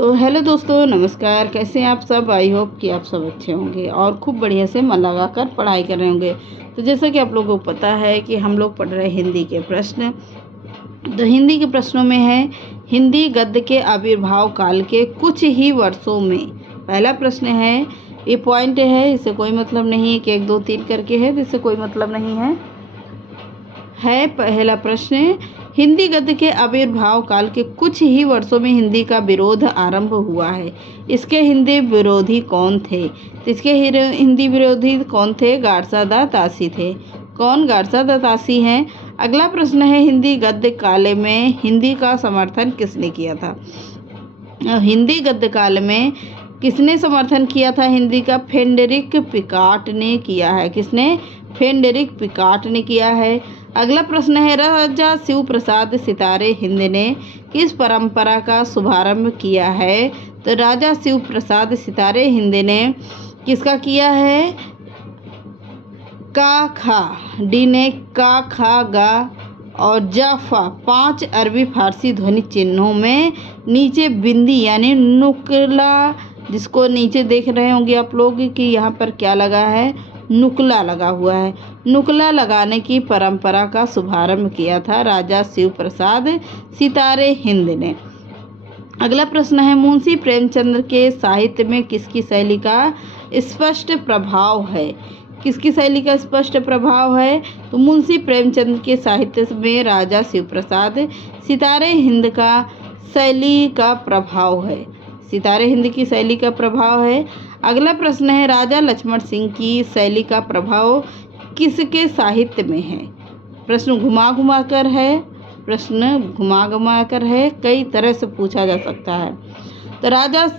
तो हेलो दोस्तों, नमस्कार। कैसे हैं आप सब? आई होप कि आप सब अच्छे होंगे और खूब बढ़िया से मन लगाकर पढ़ाई कर रहे होंगे। तो जैसा कि आप लोगों को पता है कि हम लोग पढ़ रहे हैं हिंदी के प्रश्न। तो हिंदी के प्रश्नों में है, हिंदी गद्य के आविर्भाव काल के कुछ ही वर्षों में। पहला प्रश्न है, ये पॉइंट है, इससे कोई मतलब नहीं है कि 1 2 3 करके है, तो इससे कोई मतलब नहीं है। पहला प्रश्न, हिंदी गद्य के आविर्भाव काल के कुछ ही वर्षों में हिंदी का विरोध आरंभ हुआ है। इसके हिंदी विरोधी कौन थे? तो इसके हिंदी विरोधी कौन थे? गारसादा तासी थे। कौन गारसादा तासी हैं? अगला प्रश्न है, हिंदी गद्य काल में हिंदी का समर्थन किसने किया था? हिंदी गद्य काल में किसने समर्थन किया था हिंदी का? फ्रेडरिक पिकार्ट ने किया है। किसने? फ्रेडरिक पिकार्ट ने किया है। अगला प्रश्न है, राजा शिव प्रसाद सितारे हिंद ने किस परंपरा का शुभारंभ किया है? तो राजा शिव प्रसाद सितारे हिंद ने किसका किया है? का खा, डी ने का खा गा और जाफा 5 अरबी फारसी ध्वनि चिन्हों में नीचे बिंदी यानी नुकला, जिसको नीचे देख रहे होंगे आप लोग कि यहाँ पर क्या लगा है? नुकला लगा हुआ है। नुकला लगाने की परंपरा का शुभारंभ किया था राजा शिव प्रसाद सितारे हिंद ने। अगला प्रश्न है, मुंशी प्रेमचंद के साहित्य में किसकी शैली का स्पष्ट प्रभाव है? किसकी शैली का स्पष्ट प्रभाव है? तो मुंशी प्रेमचंद के साहित्य में राजा शिव प्रसाद सितारे हिंद का शैली का प्रभाव है। सितारे हिंद की शैली का प्रभाव है। अगला प्रश्न है, राजा लक्ष्मण सिंह की शैली का प्रभाव किसके साहित्य में है? प्रश्न घुमा घुमा कर है, कई तरह से पूछा जा सकता है। तो राजा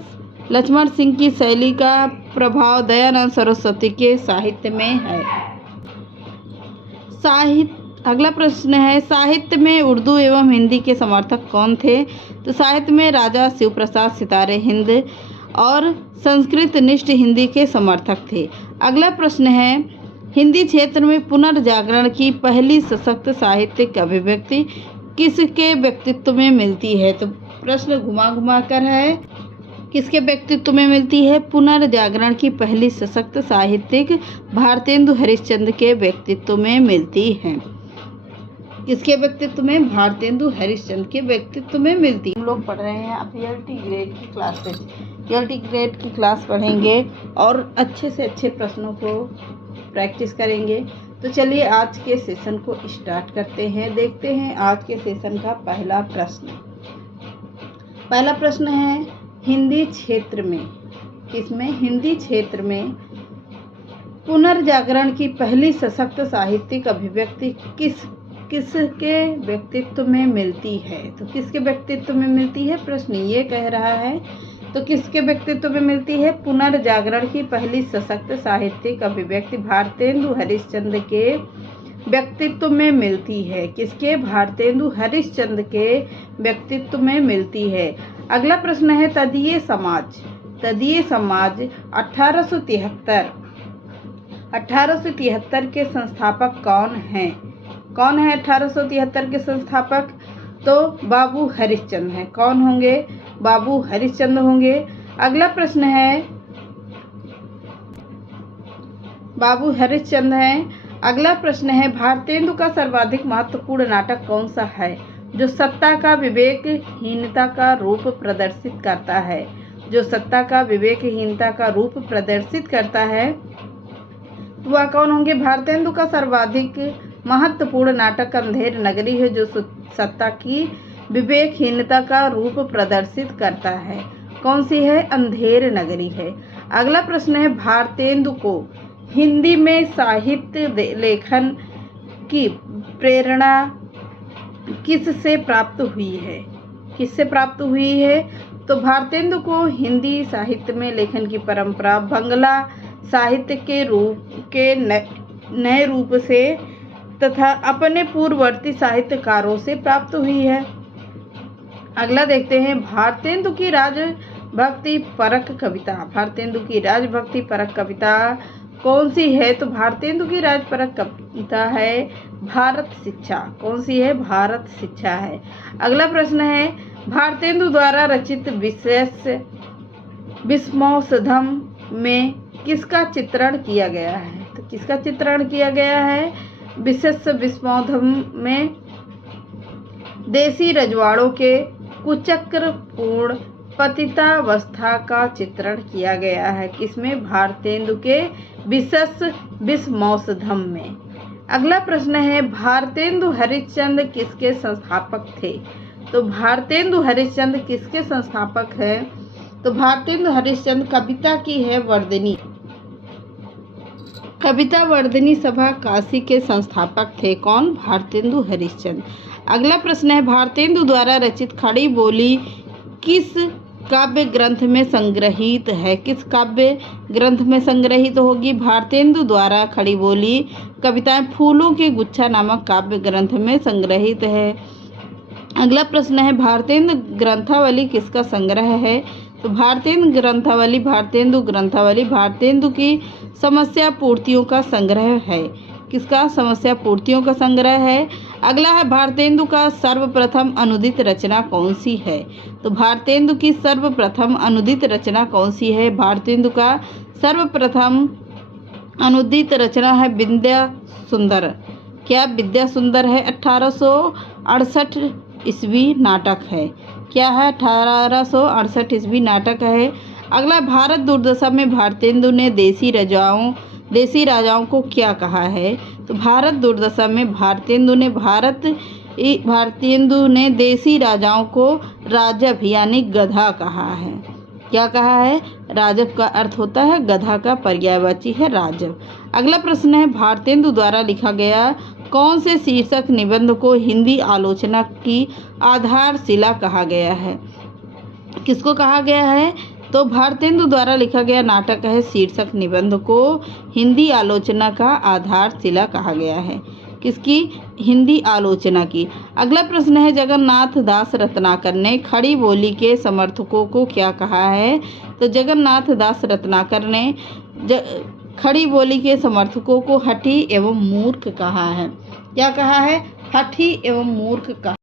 लक्ष्मण सिंह की शैली का प्रभाव दयानंद सरस्वती के साहित्य में है। अगला प्रश्न है, साहित्य में उर्दू एवं हिंदी के समर्थक कौन थे? तो साहित्य में राजा शिव प्रसाद सितारे हिंद और संस्कृत निष्ठ हिंदी के समर्थक थे। अगला प्रश्न है, हिंदी क्षेत्र में पुनर्जागरण की पहली सशक्त साहित्यिक अभिव्यक्ति किसके व्यक्तित्व में मिलती है? तो प्रश्न घुमा घुमा कर है, किसके व्यक्तित्व में मिलती है? पुनर्जागरण की पहली सशक्त साहित्यिक भारतेंदु हरिश्चंद्र के व्यक्तित्व में मिलती है। किसके व्यक्तित्व में? भारतेंदु हरिश्चंद्र के व्यक्तित्व में मिलती है। हम लोग पढ़ रहे हैं अब एलटी ग्रेड की क्लास से। एलटी ग्रेड की क्लास पढ़ेंगे और अच्छे से अच्छे प्रश्नों को प्रैक्टिस करेंगे। तो चलिए आज के सेशन को स्टार्ट करते हैं। देखते हैं आज के सेशन का पहला प्रश्न। पहला प्रश्न है, हिंदी क्षेत्र में, किसमें? हिंदी क्षेत्र में पुनर्जागरण की पहली सशक्त साहित्यिक अभिव्यक्ति किसके व्यक्तित्व में मिलती है? तो किसके व्यक्तित्व में मिलती है? प्रश्न ये कह रहा है। तो किसके व्यक्तित्व में मिलती है? पुनर्जागरण की पहली सशक्त साहित्यिक अभिव्यक्ति भारतेंदु हरिश्चंद्र के व्यक्तित्व में मिलती है। किसके? भारतेंदु हरिश्चंद्र के व्यक्तित्व में मिलती है। अगला प्रश्न है, तदीय समाज 1873 के संस्थापक कौन हैं? कौन है 1873 के संस्थापक? तो बाबू हरिश्चंद्र हैं। कौन होंगे? बाबू हरिश्चंद्र होंगे। अगला प्रश्न है, बाबू हरिश्चंद्र हैं। अगला प्रश्न है, भारतेंदु का सर्वाधिक महत्वपूर्ण नाटक कौन सा है जो सत्ता का विवेकहीनता का रूप प्रदर्शित करता है? जो सत्ता का विवेकहीनता का रूप प्रदर्शित करता है तो वह कौन होंगे? भारतेंदु का सर्वाधिक महत्वपूर्ण नाटक अंधेर नगरी है, जो सत्ता की विवेकहीनता का रूप प्रदर्शित करता है। कौन सी है? अंधेर नगरी है। अगला प्रश्न है, भारतेंदु को हिंदी में साहित्य लेखन की प्रेरणा किससे प्राप्त हुई है? किससे प्राप्त हुई है? तो भारतेंदु को हिंदी साहित्य में लेखन की परंपरा बंगला साहित्य के नए रूप से तथा अपने पूर्ववर्ती साहित्यकारों से प्राप्त हुई है। अगला देखते हैं, भारतेंदु की राजभक्ति परक कविता। भारतेंदु की राजभक्ति परक कविता कौन सी है? तो भारतेंदु की राजपरक कविता है भारत शिक्षा। कौन सी है? भारत शिक्षा है। अगला प्रश्न है, भारतेंदु द्वारा रचित विशेष विस्मौसधम में किसका चित्रण किया गया है? तो किसका चित्रण किया गया है? विशेष विस्मौसधम में देसी रजवाड़ों के कुचक्रपूर्ण पतितावस्था का चित्रण किया गया है। किसमें? भारतेंदु के विशेष विस्मौसधम में। अगला प्रश्न है, भारतेंदु हरिश्चंद्र किसके संस्थापक थे? तो भारतेंदु हरिश्चंद्र किसके संस्थापक हैं? तो भारतेंदु हरिश्चंद्र कविता की है वर्धिनी, कविता वर्धिनी सभा काशी के संस्थापक थे। कौन? भारतेंदु हरिश्चंद्र। अगला प्रश्न है, भारतेंदु द्वारा रचित खड़ी बोली किस काव्य ग्रंथ में संग्रहित है? किस काव्य ग्रंथ में संग्रहित होगी? भारतेंदु द्वारा खड़ी बोली कविताएं फूलों के गुच्छा नामक काव्य ग्रंथ में संग्रहित है। अगला प्रश्न है, भारतेंदु ग्रंथावली किसका संग्रह है? तो भारतेंदु ग्रंथावली भारतेंदु की समस्या पूर्तियों का संग्रह है। किसका? समस्या पूर्तियों का संग्रह है। अगला है, भारतेंदु का सर्वप्रथम अनुदित रचना कौन सी है? तो भारतेंदु की सर्वप्रथम अनुदित रचना कौन सी है? भारतेंदु का सर्वप्रथम अनुदित रचना है विद्या सुंदर। क्या विद्या सुंदर है? 1868 ईस्वी नाटक है। क्या है? 1868 ईस्वी नाटक है। अगला, भारत दुर्दशा में भारतेंदु ने देसी राजाओं को क्या कहा है? तो भारत दुर्दशा में भारतेंदु ने देसी राजाओं को राजव यानी गधा कहा है। क्या कहा है? राजव का अर्थ होता है गधा का पर्यायवाची है राजव। अगला प्रश्न है, भारतेंदु द्वारा लिखा गया कौन से शीर्षक निबंध को हिंदी आलोचना की आधारशिला कहा गया है? किसको कहा गया है? तो भारतेंदु द्वारा लिखा गया नाटक है शीर्षक निबंध को हिंदी आलोचना का आधारशिला कहा गया है। किसकी? हिंदी आलोचना की। अगला प्रश्न है, जगन्नाथ दास रत्नाकर ने खड़ी बोली के समर्थकों को क्या कहा है? तो जगन्नाथ दास रत्नाकर ने खड़ी बोली के समर्थकों को हठी एवं मूर्ख कहा है। क्या कहा है? हठी एवं मूर्ख कहा।